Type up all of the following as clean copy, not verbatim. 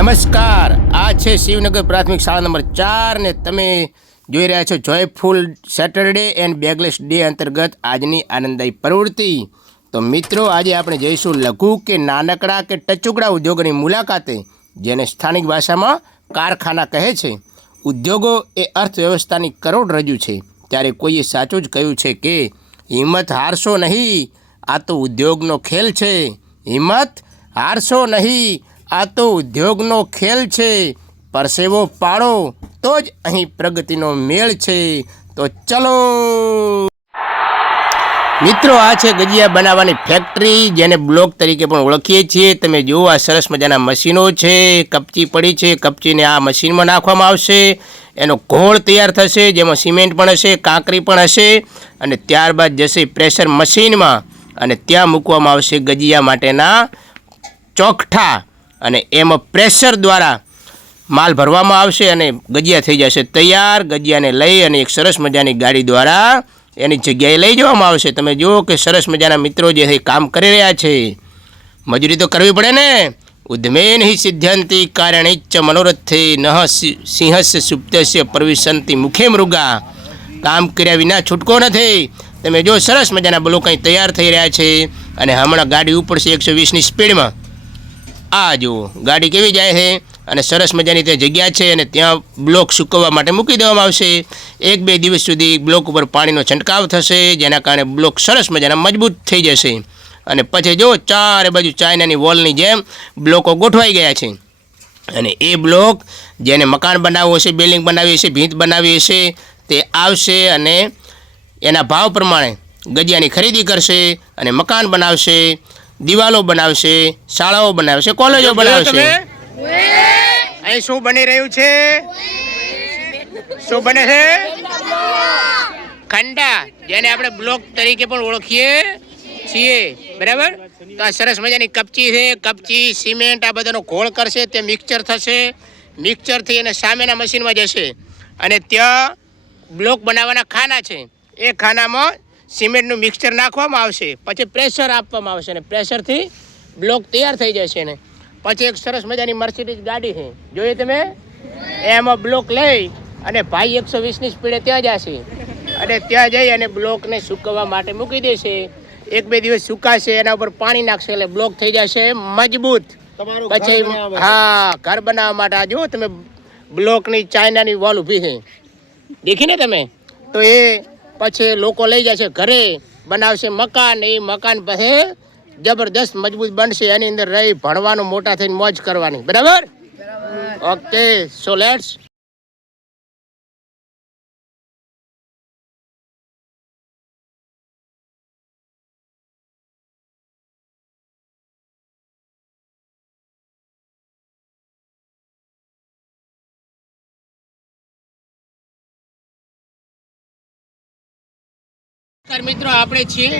નમસ્કાર, આ છે શિવનગર પ્રાથમિક શાળા નંબર 4 ને તમે જોઈ રહ્યા છો joyful Saturday and bagless day અંતર્ગત આજની આનંદદાયી પ્રવૃત્તિ। તો મિત્રો, આજે આપણે જઈશું લઘુ કે નાનકડા કે ટચુકડા ઉદ્યોગોની મુલાકાતે, જેને સ્થાનિક ભાષામાં કારખાના કહે છે। ઉદ્યોગો એ અર્થવ્યવસ્થાની કરોડરજ્જુ છે, ત્યારે કોઈએ સાચું જ કહ્યું છે કે હિંમત હારશો નહીં, આ તો ઉદ્યોગનો ખેલ છે। હિંમત હારશો નહીં, આ તો ઉદ્યોગનો ખેલ છે। પરસેવો પાડો તો જ અહીં પ્રગતિનો મેળ છે। તો ચલો મિત્રો, આ છે ગજિયા બનાવવાની ફેક્ટરી, જેને બ્લોક તરીકે પણ ઓળખીએ છીએ। તમે જુઓ, આ સરસ મજાના મશીનો છે, કપચી પડી છે, કપચીને આ મશીનમાં નાખવામાં આવશે, એનો ઘોળ તૈયાર થશે, જેમાં સિમેન્ટ પણ હશે, કાંકરી પણ હશે, અને ત્યારબાદ જશે પ્રેશર મશીનમાં, અને ત્યાં મૂકવામાં આવશે ગજિયા માટેના ચોકઠા, અને એમાં પ્રેશર દ્વારા માલ ભરવામાં આવશે અને ગજિયા થઈ જશે તૈયાર। ગજિયાને લઈ અને એક સરસ મજાની ગાડી દ્વારા એની જગ્યાએ લઈ જવામાં આવશે। તમે જુઓ કે સરસ મજાના મિત્રો જે કામ કરી રહ્યા છે। મજૂરી તો કરવી પડે ને। ઉદ્મેન હિ સિદ્ધ્યંતિ કારણિચ્ચ મનોરથે નઃ સિંહસ્ય સુપ્તસ્ય પ્રવિશંતિ મુખે મૃગા। કામ કર્યા વિના છૂટકો નથી। તમે જો સરસ મજાના બ્લોક અહીં તૈયાર થઈ રહ્યા છે, અને હમણાં ગાડી ઉપડશે 120ની સ્પીડમાં। આ જુઓ ગાડી કેવી જાય છે, અને સરસ મજાની ત્યાં જગ્યા છે, અને ત્યાં બ્લોક સૂકવવા માટે મૂકી દેવામાં આવશે। 1-2 દિવસ સુધી બ્લોક ઉપર પાણીનો છંટકાવ થશે, જેના કારણે બ્લોક સરસ મજાના મજબૂત થઈ જશે। અને પછી જો ચારે બાજુ ચાઇનાની વોલની જેમ બ્લોકો ગોઠવાઈ ગયા છે, અને એ બ્લોક જેને મકાન બનાવવું હશે, બિલ્ડિંગ બનાવવી હશે, ભીંત બનાવવી હશે, તે આવશે અને એના ભાવ પ્રમાણે ગજિયાની ખરીદી કરશે અને મકાન બનાવશે, દિવાલો બનાવશે, શાળાઓ બનાવશે, કોલેજો બનાવશે। અહીં શું બની રહ્યું છે? શું બને છે? ખંડા, જેને આપણે બ્લોક તરીકે પણ ઓળખીએ છીએ, બરાબર। તો આ સરસ મજાની કપચી છે, કપચી સિમેન્ટ આ બધાનો ઘોળ કરશે, તે મિક્સચર થશે, મિક્સચરથી એને સામેના મશીનમાં જશે, અને ત્યાં બ્લોક બનાવવાના ખાના છે, એ ખાનામાં સિમેન્ટનું મિક્સચર નાખવામાં આવશે, પછી પ્રેશર આપવામાં આવશે, અને પ્રેશરથી બ્લોક તૈયાર થઈ જશે। ને પછી એક સરસ મજાની મર્સિડીઝ ગાડી છે, જોઈએ તમે, એમાં બ્લોક લઈ અને ભાઈ 120ની સ્પીડે ત્યાં જશે, અને ત્યાં જઈ અને બ્લોકને સૂકવવા માટે મૂકી દેશે। 1-2 દિવસ સુકાશે, એના ઉપર પાણી નાખશે, એટલે બ્લોક થઈ જશે મજબૂત। પછી હા, ઘર બનાવવા માટે આ જુઓ તમે, બ્લોકની ચાઇનાની વોલ ઊભી છે, દેખીને તમે। તો એ પછી લોકો લઈ જશે ઘરે, બનાવશે મકાન, એ મકાન પછી જબરદસ્ત મજબૂત બનશે, એની અંદર રહી ભણવાનું, મોટા થઈને મોજ કરવાની, બરાબર? ઓકે, સો લેટ્સ મિત્રો, આપણે છીએ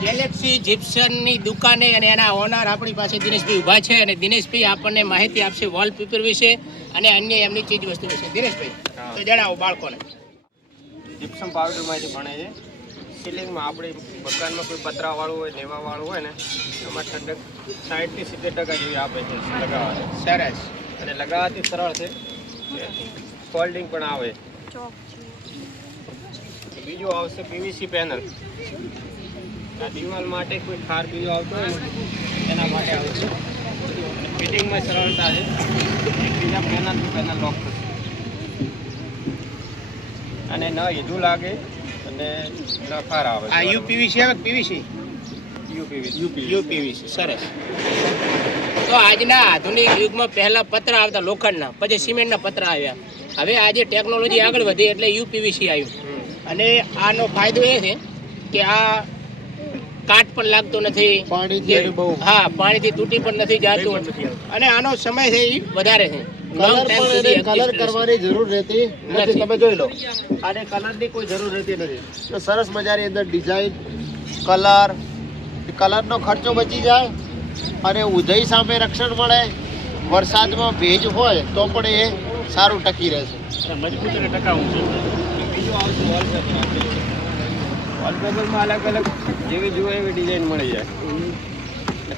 ગેલેક્સી જીપ્સનની દુકાને, અને એના ઓનર આપણી પાસે દિનેશભાઈ ઊભા છે, અને દિનેશભાઈ આપણને માહિતી આપશે વોલપેપર વિશે અને અન્ય એમની ચીજ વસ્તુ વિશે। દિનેશભાઈ, તો જણાવો બાળકોને। જીપ્સમ પાવડરમાંથી બને છે। સીલિંગમાં આપણે મકાનમાં કોઈ પતરાવાળું હોય, લેવાવાળું હોય ને, એમાં ઠંડક 60થી 70% જેવી આપે છે લગાવવાની। સરસ, અને લગાવવાથી સરળ છે, ફોલ્ડિંગ પણ આવે। બીજું આવશે પીવીસી પેનલ, આ દિવાલ માટે કોઈ ખાર બીજો આવતો હોય ને, એના માટે આવશે। ફિટિંગમાં સરળતા છે, એકબીજા પેનલ લોક થશે, અને ન હીધું લાગે અને ન ખાર આવે। આ યુપીવીસી આવે, પીવીસી? યુપીવીસી, સરસ। તો આજના આધુનિક યુગમાં પહેલા પત્ર આવતા લોખંડના, પછી સિમેન્ટના પત્ર આવ્યા, હવે આજે ટેકનોલોજી આગળ વધી એટલે યુપીવીસી આવ્યું। અને આનો ફાયદો એ છે કે આ કાટ પણ લાગતો નથી, હા, પાણીથી તૂટી પણ નથી જાતું, અને આનો સમય છે એ વધારે છે, કલર કરવાની જરૂર રહેતી નથી। તમે જોઈ લો, આને કલરની કોઈ જરૂર રહેતી નથી। તો સરસ મજાની અંદર ડિઝાઇન, કલરનો ખર્ચો બચી જાય, અને ઉધઈ સામે રક્ષણ મળે। વરસાદમાં ભેજ હોય તો પણ એ સારું ટકી રહેશે, મજબૂત અને ટકાઉ છે। બીજું આવશે વોલપેપર, વોલપેપરમાં અલગ જેવી જુએ એવી ડિઝાઇન મળી જાય,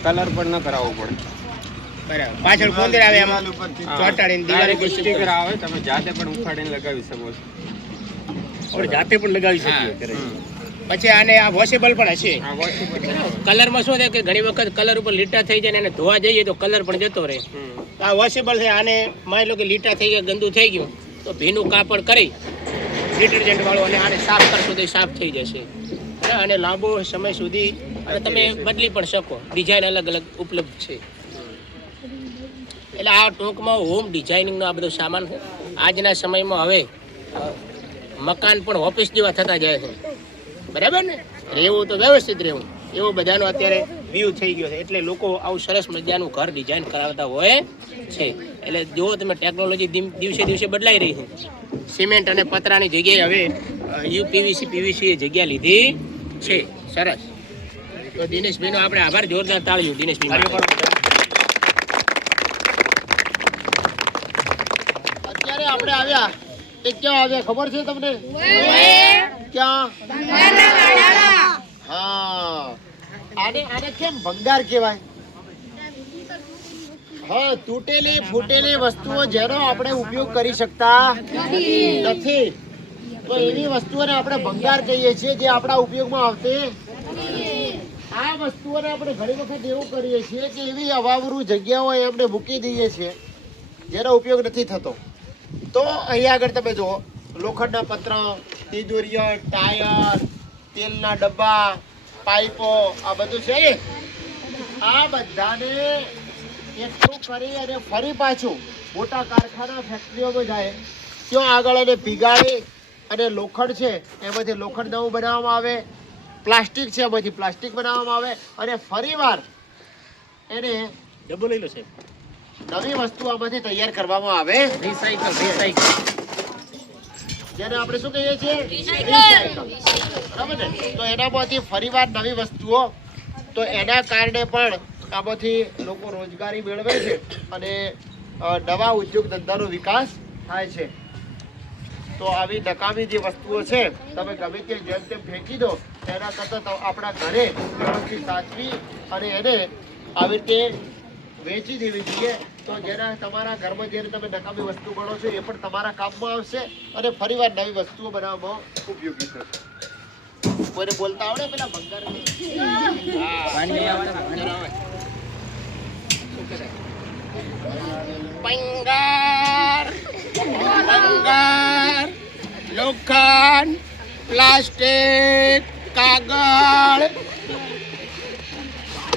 કલર પણ ન કરાવવો પડે। બરાબર પાછળ ગોંદર આવે આમાં ચોંટાડીને દિવાલે Direct સ્ટીકર આવે, તમે જાતે પણ ઉખાડીને લગાવી શકો છો. આપણે જાતે પણ લગાવી શકીએ ઘરે. પછી આને આ વોશેબલ પણ હશે. આ washable છે. કલરમાં શું થાય કે ઘણી વખત કલર ઉપર લીટા થઈ જાય ને એને ધોવા જઈએ તો કલર પણ જતો રહે. આ વોશેબલ છે. આને માની લો કે લીટા થઈ ગયા, ગંદુ થઈ ગયું તો ભીનું કાપડ કરી ડિટર્જન્ટ વાળું અને આને સાફ કરશો તો સાફ થઈ જશે. અને લાંબો સમય સુધી અને તમે બદલી પણ શકો. ડિઝાઇન અલગ અલગ ઉપલબ્ધ છે. એટલે આ ટૂંકમાં હોમ ડિઝાઇનિંગનો આ બધો સામાન છે. આજના સમયમાં હવે મકાન પણ ઓફિસ જેવા થતા જાય છે. બરાબર ને? રહેવું તો વ્યવસ્થિત રહેવું એવો બધાનો અત્યારે વ્યૂ થઈ ગયો છે. એટલે લોકો આવું સરસ મજાનું ઘર ડિઝાઇન કરાવતા હોય છે. એટલે જુઓ તમે ટેકનોલોજી દિવસે દિવસે બદલાઈ રહી છે. સિમેન્ટ અને પતરાની જગ્યાએ હવે પીવીસી એ જગ્યા લીધી છે. સરસ. તો દિનેશભાઈનો આપણે આભાર, જોરદાર તાળીઓ દિનેશભાઈ. અત્યારે આપણે આવ્યા એ ક્યાં આવ્યા ખબર છે તમને? ક્યાં? હા, આને કેમ ભંગાર કહેવાય? હા, તૂટેલી ફૂટેલી વસ્તુઓ જેનો આપણે ઉપયોગ કરી શકતા નથી તો એવી વસ્તુઓને આપણે ભંગાર કહીએ છીએ, જે આપણા ઉપયોગમાં આવતી. આ વસ્તુઓને આપણે ઘણી વખત એવું કરીએ છીએ કે એવી અવાવરું જગ્યાઓ એમને મૂકી દઈએ છીએ જેનો ઉપયોગ નથી થતો. તો અહીંયા આગળ તમે જુઓ, લોખંડના પતરા, તિજોરીઓ, ટાયર, તેલના ડબ્બા, પાઇપો, આ બધું છે ને, આ બધાને એકઠું કરી અને ફરી પાછું મોટા કારખાના ફેક્ટરીઓમાં જાય, ત્યાં આગળ એને પીગાળી અને લોખંડ છે એમાંથી લોખંડ નવું બનાવવામાં આવે, પ્લાસ્ટિક છે એમાંથી પ્લાસ્ટિક બનાવવામાં આવે અને ફરીવાર એને ડબ્બો લઈ લો સાહેબ. નવી વસ્તુ આમાંથી તૈયાર કરવામાં આવે, રિસાયકલ. જેને આપણે શું કહીએ છીએ? રિસાયકલ. બરાબર ને? તો એનામાંથી ફરીવાર નવી વસ્તુઓ, તો એના કારણે પણ આમાંથી લોકો રોજગારી મેળવે છે અને નવા ઉદ્યોગ ધંધાનો વિકાસ થાય છે. તો આવી નકામી જે વસ્તુઓ છે તમે ગમે તે જેમ તેમ ફેંકી દો, એના કરતાં આપણા ઘરે વ્યવસ્થિત સાચવી અને એને આવી રીતે વેચી દેવી જોઈએ. તો જેના તમારા ઘરમાં જે તમે નકામી વસ્તુ ગણો છો એ પણ તમારા કામમાં આવશે અને ફરીવાર નવી વસ્તુઓ બનાવવામાં ઉપયોગી થશે. કોઈને બોલતા આવડે પેલા ભંગાર? પંગાર, પંગાર, લોખંડ, પ્લાસ્ટિક, કાગળ,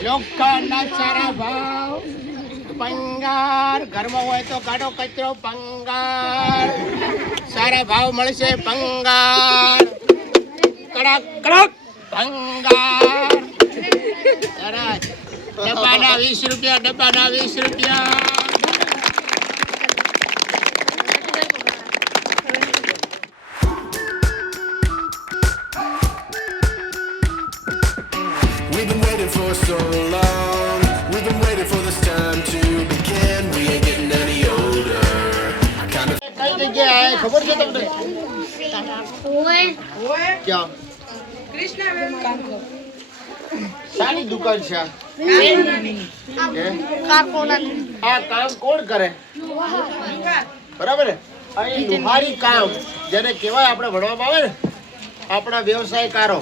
લોખંડના સારા ભાવ. પંગાર ઘરમાં હોય તો કાઢો કચરો. પંગાર સારા ભાવ મળશે. પંગાર કડક કડક પંગાર. સરસ. ડબ્બાના 20 રૂપિયા, ડબ્બાના 20 રૂપિયા. We've been waiting for so long. We've been waiting for this time to begin. We ain't getting any older. I kind of કઈ જગ્યાએ આવે ખબર છે તમને? ક્યાં? શાની દુકાન છે આ? હે? આ કામ કોણ કરે? બરાબર ને? અહીં લુહારી કામ જેને કહેવાય આપણે ભણવામાં આવે ને, આપણા વ્યવસાયકારો,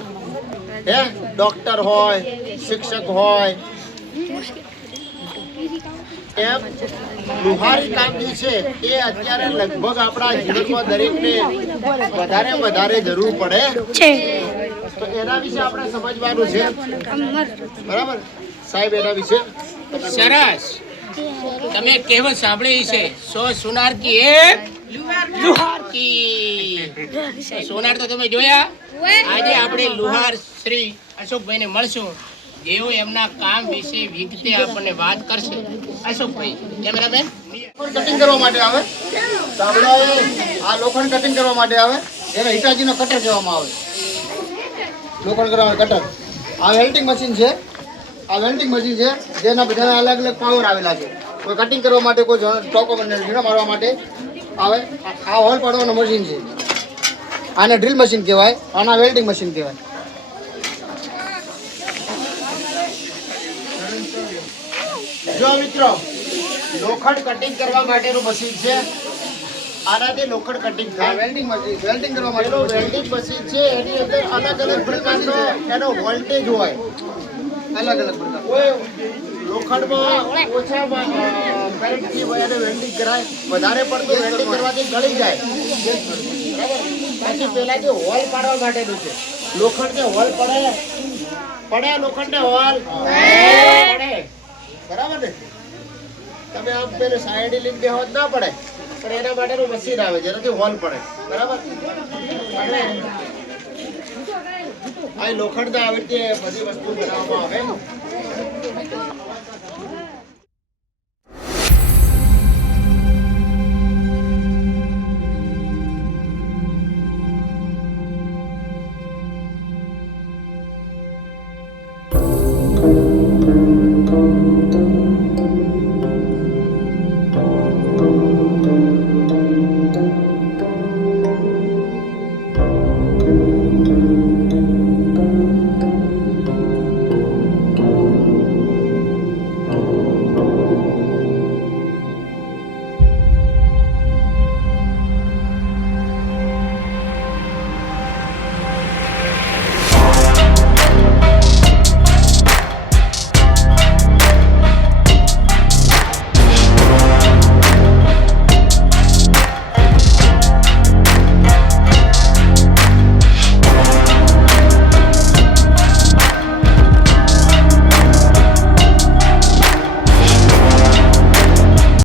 હે, ડોક્ટર હોય, શિક્ષક હોય, એમ લુહારી કામ જે છે એ અત્યારે લગભગ આપણા જીવનમાં દરેકને વધારે વધારે જરૂર પડે છે. તો એના વિશે આપણે સમજવાનું છે. બરાબર સાહેબ, એના વિશે સરસ. તમે કહેવત સાંભળી છે, 100 સોનાર કી એક લુહાર કી. સોનાર તો તમે જોયા. આજે આપણે લુહાર શ્રી અશોકભાઈને મળશું, જેઓ એમના કામ વિશે વિગતે આપણને વાત કરશે. અશોકભાઈ, કેમેરામેન. કટિંગ કરવા માટે આવે, સાંભળો, આ લોખંડ કટિંગ કરવા માટે આવે, એને હિટાચીનો કટર કહેવામાં આવે. લોખંડ કરવા કટર. આ વેલ્ડિંગ મશીન છે, આ વેલ્ડિંગ મશીન છે જેના બધાના અલગ અલગ પાવર આવેલા છે. કોઈ કટિંગ કરવા માટે, કોઈ ચોકો ઝીણા મારવા માટે આવે. આ હોલ પાડવાનું મશીન છે, આને ડ્રીલ મશીન કહેવાય, આના વેલ્ડિંગ મશીન કહેવાય. જો મિત્રો, લોખંડ કટિંગ કરવા માટેનું મશીન છે. આનાથી લોખંડ કટિંગ આ થાય. વેલ્ડિંગ મશીન વેલ્ડિંગ કરવા માટે પેલું વેલ્ડિંગ મશીન છે એની અંદર અલગ અલગ પ્રકારનો એનો વોલ્ટેજ હોય. અલગ અલગ પ્રકાર કોઈ લોખંડમાં ઓછા કરંટથી હોય એને વેલ્ડિંગ કરાય, વધારે પડતું વેલ્ડિંગ કરવાથી ગળી જાય. બરાબર. પછી પેલા જે હોલ પાડવા માટેનું છે, લોખંડને હોલ પડે લોખંડને હોલ પડે. બરાબર ને? તમે આમ પેલું સાઈડ લીન બેહો ના પડે, પણ એના માટેનું મશીન આવે જેનાથી હોલ પડે. બરાબર. અને આ લોખંડના આવી રીતે બધી વસ્તુ બનાવવામાં આવે.